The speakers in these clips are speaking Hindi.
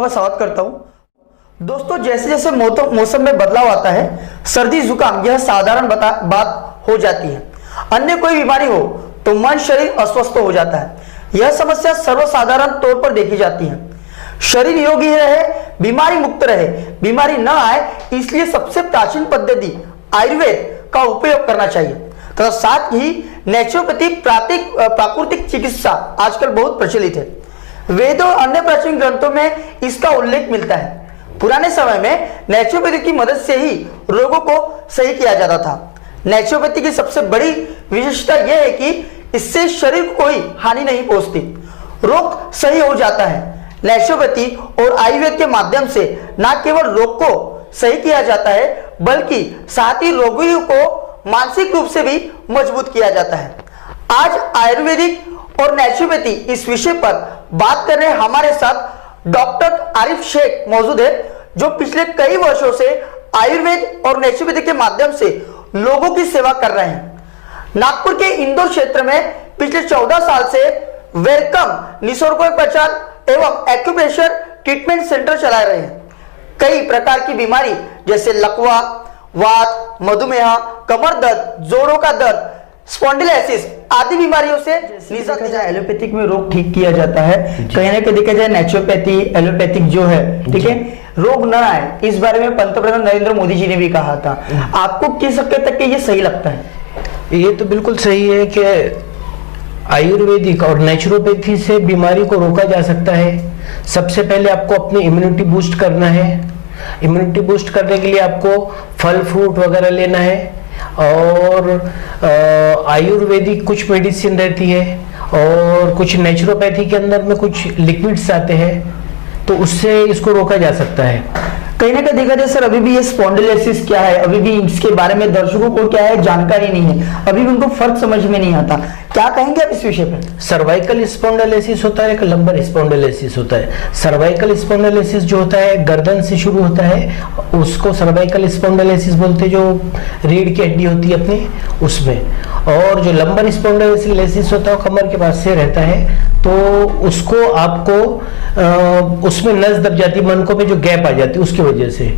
लोगों का स्वागत करता हूं। दोस्तों, जैसे जैसे मौसम में बदलाव आता है, सर्दी जुकाम यह साधारण बात हो जाती है। अन्य कोई बीमारी हो तो मन शरीर अस्वस्थ हो जाता है। यह समस्या सर्वसाधारण तौर पर देखी जाती है। शरीर निरोगी रहे, बीमारी मुक्त रहे, बीमारी न आए, इसलिए सबसे प्राचीन पद्धति आयुर्वेद का उपयोग करना चाहिए तथा साथ ही नेचुरोपैथी प्राकृतिक चिकित्सा आजकल बहुत प्रचलित है। वेदों और अन्य प्राचीन ग्रंथों में इसका उल्लेख मिलता है। पुराने समय में नेचुरोपैथी की मदद से ही रोगों को सही किया जाता था। नेचुरोपैथी की सबसे बड़ी विशेषता यह है कि इससे शरीर को कोई हानि नहीं पहुंचती, रोग सही हो जाता है। नेचुरोपैथी और आयुर्वेद के माध्यम से न केवल रोग को सही किया जाता है बल्कि साथ ही रोगियों को मानसिक रूप से भी मजबूत किया जाता है। आज आयुर्वेदिक और नेचुरोपैथी इस विषय पर बात कर रहे हमारे साथ डॉक्टर आरिफ शेख मौजूद है, जो पिछले कई वर्षों से आयुर्वेद और नेचुरोपैथी के माध्यम से लोगों की सेवा कर रहे हैं। नागपुर के इंदौर क्षेत्र में पिछले 14 साल से वेलकम निसर्गोपचार एवं एक्यूप्रेशर ट्रीटमेंट सेंटर चला रहे हैं। कई प्रकार की बीमारी जैसे लकवा, वात, मधुमेह, कमर दर्द, जोड़ों का दर्द, स्पॉन्डिलोसिस आदि बीमारियों से निजात मिलता है। एलोपैथिक में रोग ठीक किया जाता है, कहीं ना कहीं देखा जाए नेचुरोपैथी एलोपैथिक जो है, ठीक है, रोग न आए, इस बारे में पंतप्रधान नरेंद्र मोदी जी ने भी कहा था। आपको किस हद तक के ये सही लगता है? ये तो बिल्कुल सही है कि आयुर्वेदिक और नेचुरोपैथी से बीमारी को रोका जा सकता है। सबसे पहले आपको अपनी इम्यूनिटी बूस्ट करना है। इम्यूनिटी बूस्ट करने के लिए आपको फल फ्रूट वगैरह लेना है और आयुर्वेदिक कुछ मेडिसिन रहती है और कुछ नेचुरोपैथी के अंदर में कुछ लिक्विड्स आते हैं, तो उससे इसको रोका जा सकता है। कहीं ना कहीं देखा जाए सर, अभी भी ये स्पॉन्डिलोसिस क्या है, अभी भी इसके बारे में दर्शकों को क्या है जानकारी नहीं है, अभी भी उनको फर्क समझ में नहीं आता। क्या कहेंगे आप इस विषय पर? सर्वाइकल स्पॉन्डिलोसिस होता है, एक लंबर स्पॉन्डिलोसिस होता है। सर्वाइकल स्पॉन्डिलोसिस जो होता है गर्दन से शुरू होता है, उसको सर्वाइकल स्पॉन्डिलोसिस बोलते हैं, जो रीढ़ की हड्डी होती है अपनी उसमें। और जो लंबर स्पॉन्डिलोसिस होता है वो कमर के पास से रहता है, तो उसको आपको उसमें नस दब जाती, मनकों में जो गैप आ जाती है उसकी वजह से।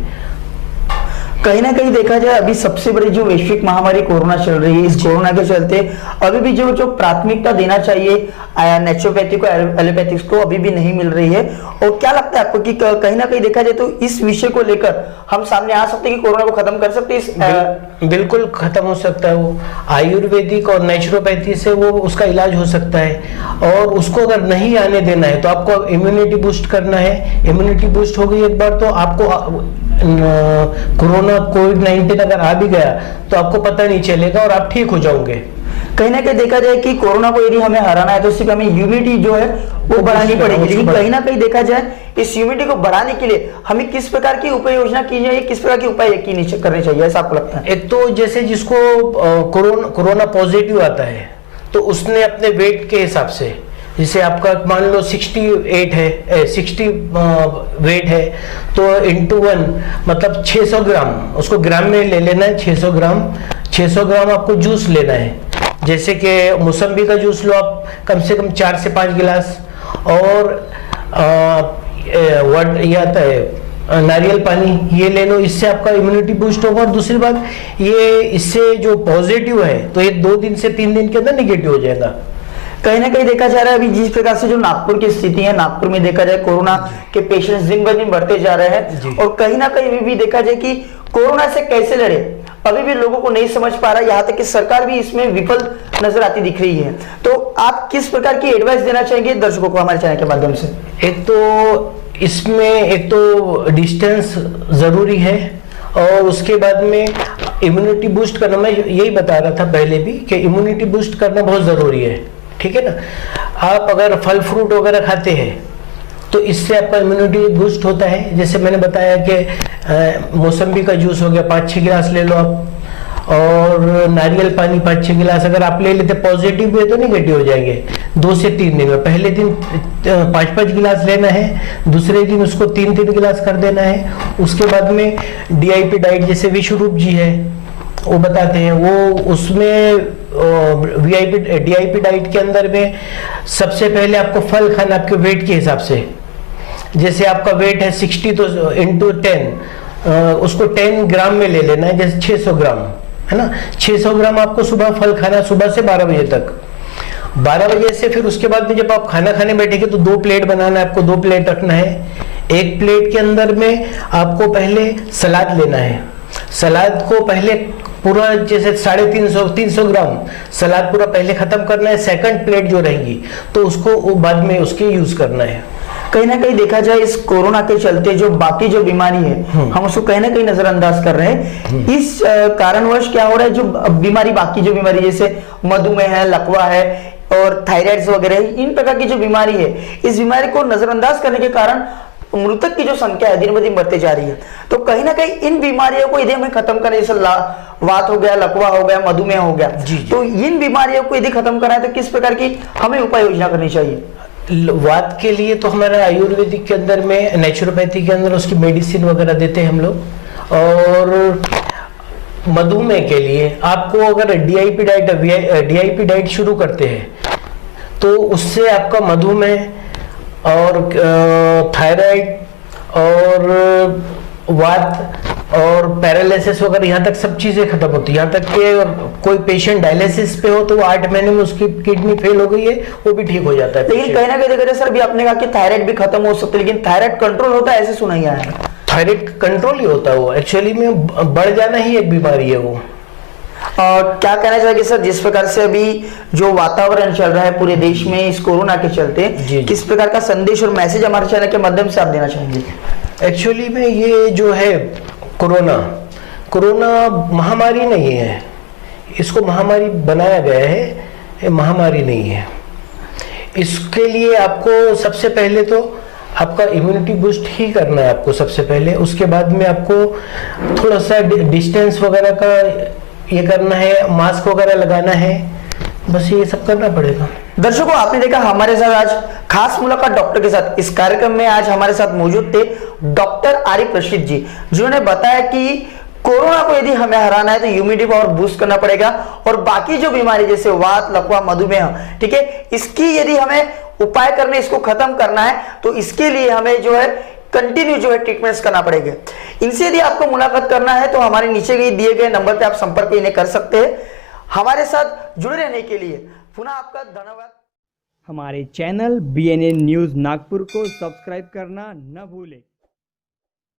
कहीं ना कहीं देखा जाए अभी सबसे बड़ी जो वैश्विक महामारी कोरोना चल रही है, इस कोरोना के चलते अभी भी जो प्राथमिकता देना चाहिए नेचुरोपैथी को, एलोपैथिक्स को, अभी भी नहीं मिल रही है। और क्या लगता है आपको कि कहीं ना कहीं देखा जाए तो इस विषय को लेकर हम सामने आ सकते हैं कि कोरोना को खत्म कर सकते हैं? बिल्कुल खत्म हो सकता है। वो आयुर्वेदिक और नेचुरोपैथी से वो उसका इलाज हो सकता है। और उसको अगर नहीं आने देना है तो आपको इम्यूनिटी बूस्ट करना है। इम्यूनिटी बूस्ट हो गई एक बार तो आपको कोरोना कोविड-19 अगर आ भी गया तो आपको पता नहीं चलेगा और आप ठीक हो जाओगे। कहीं ना कहीं देखा जाए कि कोरोना को यदि हमें हराना है तो सिर्फ हमें इम्यूनिटी जो है वो बढ़ानी पड़ेगी, लेकिन कहीं ना कहीं देखा जाए इस इम्यूनिटी को बढ़ाने के लिए हमें किस प्रकार की उपाय योजना की जाए, किस प्रकार के उपाय करने चाहिए, ऐसा आपको लगता है? एक तो जैसे जिसको कोरोना पॉजिटिव आता है तो उसने अपने वेट के हिसाब से, जैसे आपका मान लो 68 है, 60 वेट है, तो इंटू 1 मतलब 600 ग्राम, उसको ग्राम में ले लेना है। 600 ग्राम आपको जूस लेना है। जैसे कि मौसम्बी का जूस लो आप कम से कम 4 से 5 गिलास, और ये आता है नारियल पानी, ये ले लो, इससे आपका इम्यूनिटी बूस्ट होगा। और दूसरी बात ये, इससे जो पॉजिटिव है तो ये 2 दिन से 3 दिन के अंदर निगेटिव हो जाएगा। कहीं ना कहीं देखा जा रहा है अभी जिस प्रकार से जो नागपुर की स्थिति है, नागपुर में देखा जाए कोरोना के पेशेंट्स दिन ब दिन बढ़ते जा रहे हैं, और कहीं ना कहीं भी देखा जाए कि कोरोना से कैसे लड़े अभी भी लोगों को नहीं समझ पा रहा, यहाँ तक कि सरकार भी इसमें विफल नजर आती दिख रही है। तो आप किस प्रकार की एडवाइस देना चाहेंगे दर्शकों को हमारे चैनल के माध्यम से? एक तो इसमें एक तो डिस्टेंस जरूरी है, और उसके बाद में इम्यूनिटी बूस्ट करना, मैं यही बता रहा था पहले भी कि इम्यूनिटी बूस्ट करना बहुत जरूरी है, ठीक है ना। आप अगर फल फ्रूट वगैरह खाते हैं तो इससे आपका इम्यूनिटी बूस्ट होता है। जैसे मैंने बताया कि मौसम्बी का जूस हो गया, 5-6 गिलास ले लो आप, और नारियल पानी 5-6 गिलास अगर आप ले लेते, पॉजिटिव भी है तो निगेटिव हो जाएंगे 2 से 3 दिन में। पहले दिन 5-5 गिलास लेना है, दूसरे दिन उसको 3-3 गिलास कर देना है। उसके बाद में DIP डाइट, जैसे विश्वरूप जी है वो बताते हैं, वो उसमें DIP डाइट के अंदर में सबसे पहले आपको फल खाना आपके वेट के हिसाब से, जैसे आपका वेट है 60 तो इंटू 10 उसको 10 ग्राम में ले लेना है, जैसे 600 ग्राम है ना। 600 ग्राम आपको सुबह फल खाना है, सुबह से 12 बजे तक। 12 बजे से फिर उसके बाद में जब आप खाना खाने बैठेंगे तो 2 प्लेट बनाना है आपको, 2 प्लेट रखना है। एक प्लेट के अंदर में आपको पहले सलाद लेना है। सलाद को पहले पूरा जैसे 350 ग्राम सलाद पूरा पहले खत्म करना है। सेकंड प्लेट जो रहेगी तो उसको बाद में उसके यूज करना है। कहीं ना कहीं देखा जाए इस कोरोना के चलते जो बाकी जो बीमारी है हम उसको कहीं ना कहीं नजरअंदाज कर रहे हैं। इस कारणवश क्या हो रहा है, जो बीमारी बाकी जो बीमारी जैसे मधुमेह है, लकवा है और थायराइड वगैरह, इन प्रकार की जो बीमारी है, इस बीमारी को नजरअंदाज करने के कारण मृतक की जो संख्या है दिन ब दिन बढ़ते जा रही है। तो कहीं ना कहीं इन बीमारियों को यदि हमें खत्म करना, जैसे वात हो गया, लकवा हो गया, मधुमेह हो गया, तो इन बीमारियों को यदि खत्म करना है तो किस प्रकार की हमें उपाय योजना करनी चाहिए? वात के लिए तो हमारा आयुर्वेदिक के अंदर में, नेचुरोपैथी के अंदर उसकी मेडिसिन वगैरह देते हैं हम लोग। और मधुमेह के लिए आपको अगर डीआईपी डाइट शुरू करते हैं तो उससे आपका मधुमेह और थायराइड और वात और पैरालिसिस वगैरह यहाँ तक सब चीजें खत्म होती है। यहाँ तक कि कोई पेशेंट डायलिसिस पे हो तो वो 8 महीने में उसकी किडनी फेल हो गई है, वो भी ठीक हो जाता है। लेकिन कहीं ना कहीं देखा जाए सर, भी आपने कहा कि थायराइड भी खत्म हो सकता है, लेकिन थायराइड कंट्रोल होता है ऐसे सुना ही आया है। थायराइड कंट्रोल ही होता है, वो एक्चुअली में बढ़ जाना ही एक बीमारी है वो। क्या कहना चाहेंगे सर, जिस प्रकार से अभी जो वातावरण चल रहा है पूरे देश में इस कोरोना के चलते, किस प्रकार का संदेश और मैसेज हमारे चैनल के माध्यम से आप देना चाहेंगे? एक्चुअली में ये जो है कोरोना महामारी नहीं है, इसको महामारी बनाया गया है, ये महामारी नहीं है। इसके लिए आपको सबसे पहले तो आपका इम्यूनिटी बूस्ट ही करना है आपको सबसे पहले। उसके बाद में आपको थोड़ा सा डिस्टेंस वगैरह का ये करना है, मास्क वगैरह लगाना है, बस ये सब करना पड़ेगा। दर्शकों, आपने देखा हमारे साथ आज खास मुलाकात डॉक्टर के साथ। इस कार्यक्रम में आज हमारे साथ मौजूद थे डॉक्टर आरिफ रशीद जी, जिन्होंने बताया कि कोरोना को यदि हमें हराना है तो इम्यूनिटी पावर बूस्ट करना पड़ेगा, और बाकी जो बीमारी जैसे वात, लकवा, मधुमेह, ठीक है, इसकी यदि हमें उपाय करने, इसको खत्म करना है तो इसके लिए हमें जो है कंटिन्यू जो है ट्रीटमेंट्स करना पड़ेगा। इनसे यदि आपको मुलाकात करना है तो हमारे नीचे दिए गए नंबर पे आप संपर्क इन्हें कर सकते हैं। हमारे साथ जुड़े रहने के लिए पुनः आपका धन्यवाद। हमारे चैनल BNN न्यूज़ नागपुर को सब्सक्राइब करना न भूलें।